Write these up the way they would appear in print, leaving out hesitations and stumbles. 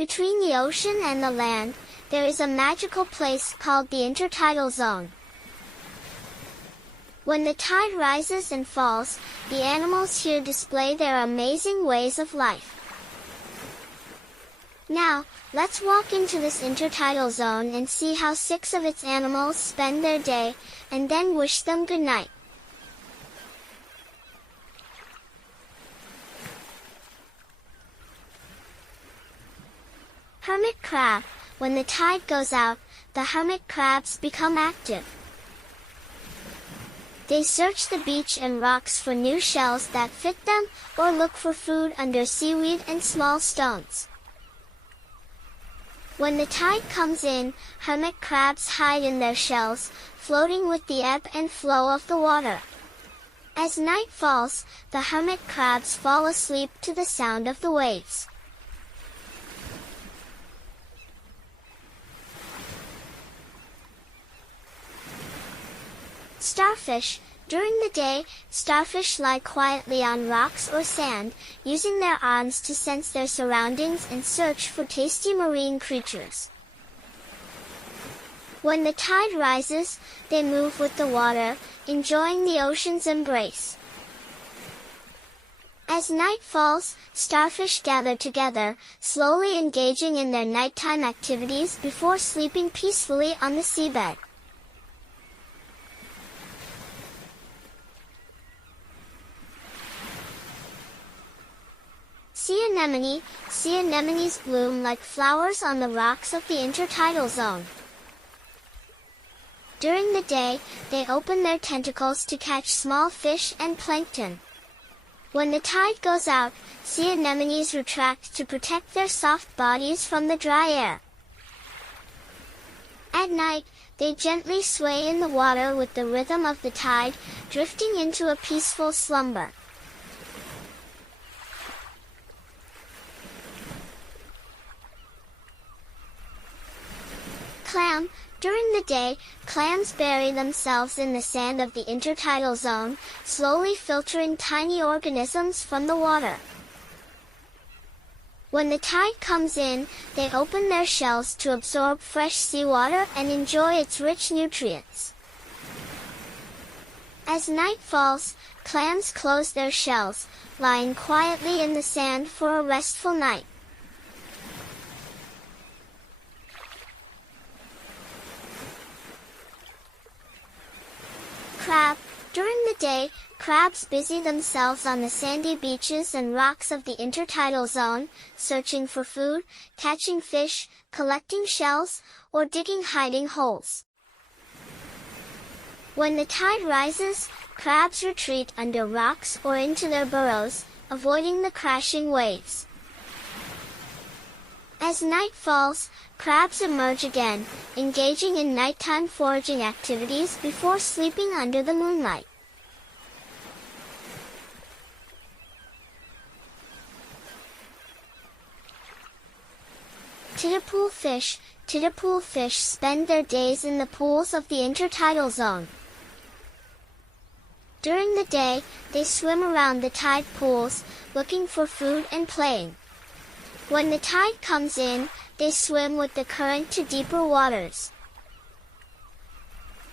Between the ocean and the land, there is a magical place called the intertidal zone. When the tide rises and falls, the animals here display their amazing ways of life. Now, let's walk into this intertidal zone and see how 6 of its animals spend their day, and then wish them good night. Hermit crab. When the tide goes out, the hermit crabs become active. They search the beach and rocks for new shells that fit them, or look for food under seaweed and small stones. When the tide comes in, hermit crabs hide in their shells, floating with the ebb and flow of the water. As night falls, the hermit crabs fall asleep to the sound of the waves. Starfish. During the day, starfish lie quietly on rocks or sand, using their arms to sense their surroundings and search for tasty marine creatures. When the tide rises, they move with the water, enjoying the ocean's embrace. As night falls, starfish gather together, slowly engaging in their nighttime activities before sleeping peacefully on the seabed. Sea anemone. Sea anemones bloom like flowers on the rocks of the intertidal zone. During the day, they open their tentacles to catch small fish and plankton. When the tide goes out, sea anemones retract to protect their soft bodies from the dry air. At night, they gently sway in the water with the rhythm of the tide, drifting into a peaceful slumber. Clam. During the day, clams bury themselves in the sand of the intertidal zone, slowly filtering tiny organisms from the water. When the tide comes in, they open their shells to absorb fresh seawater and enjoy its rich nutrients. As night falls, clams close their shells, lying quietly in the sand for a restful night. Crab. During the day, crabs busy themselves on the sandy beaches and rocks of the intertidal zone, searching for food, catching fish, collecting shells, or digging hiding holes. When the tide rises, crabs retreat under rocks or into their burrows, avoiding the crashing waves. As night falls, crabs emerge again, engaging in nighttime foraging activities before sleeping under the moonlight. Tidal fish. Tidal fish spend their days in the pools of the intertidal zone. During the day, they swim around the tide pools, looking for food and playing. When the tide comes in, they swim with the current to deeper waters.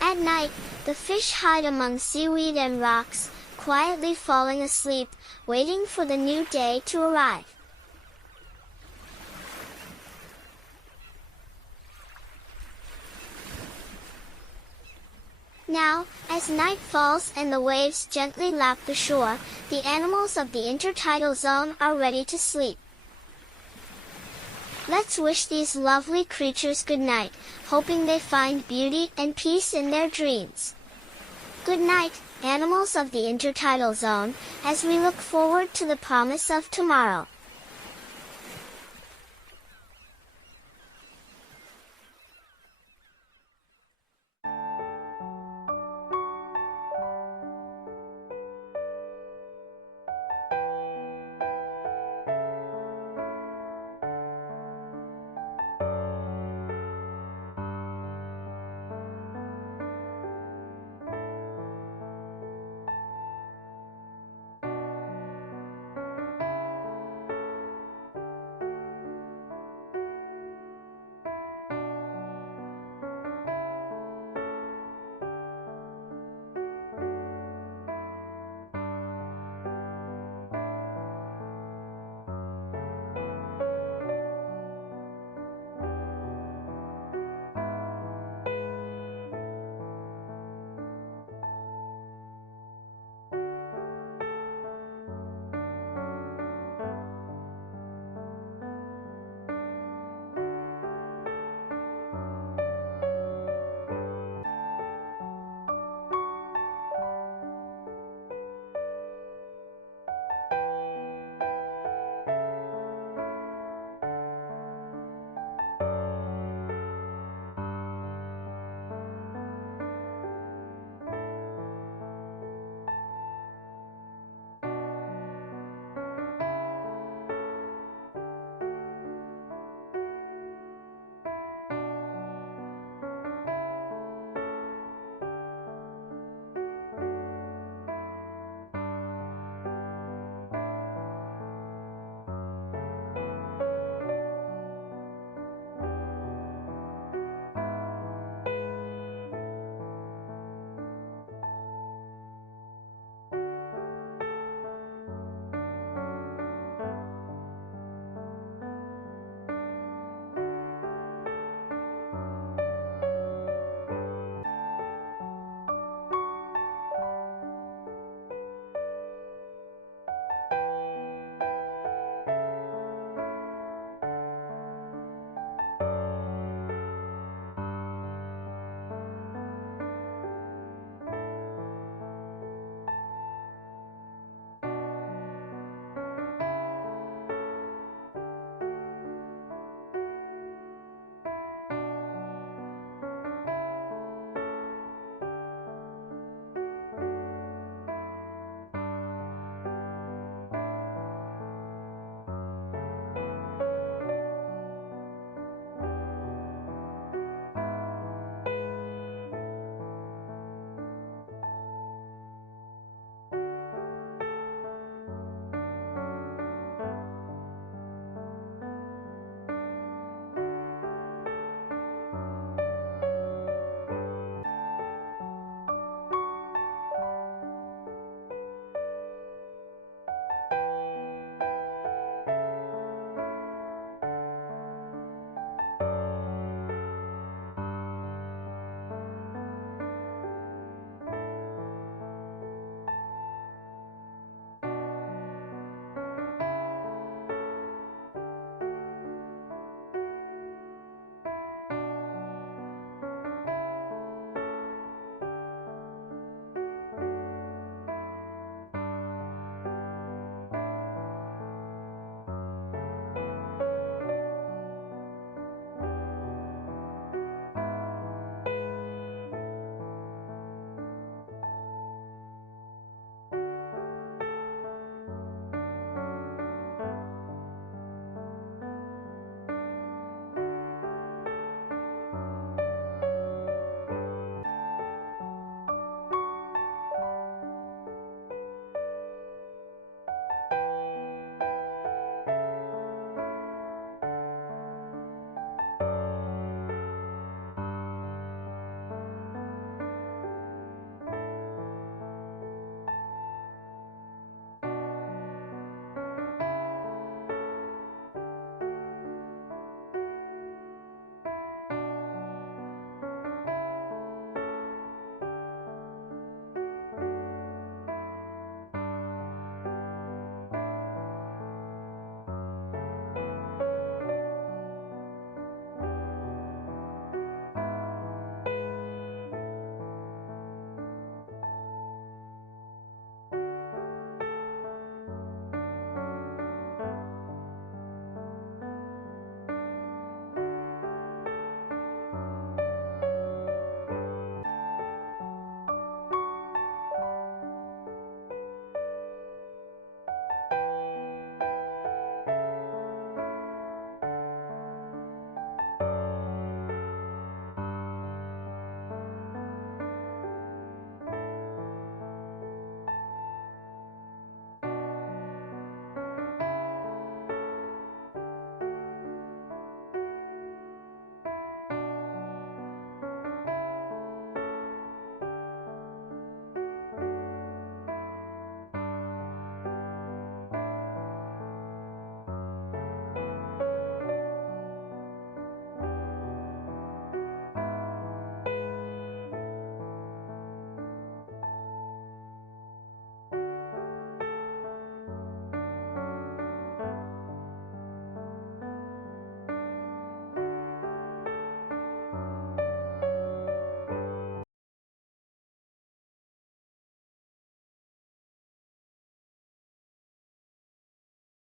At night, the fish hide among seaweed and rocks, quietly falling asleep, waiting for the new day to arrive. Now, as night falls and the waves gently lap the shore, the animals of the intertidal zone are ready to sleep. Let's wish these lovely creatures good night, hoping they find beauty and peace in their dreams. Good night, animals of the intertidal zone, as we look forward to the promise of tomorrow.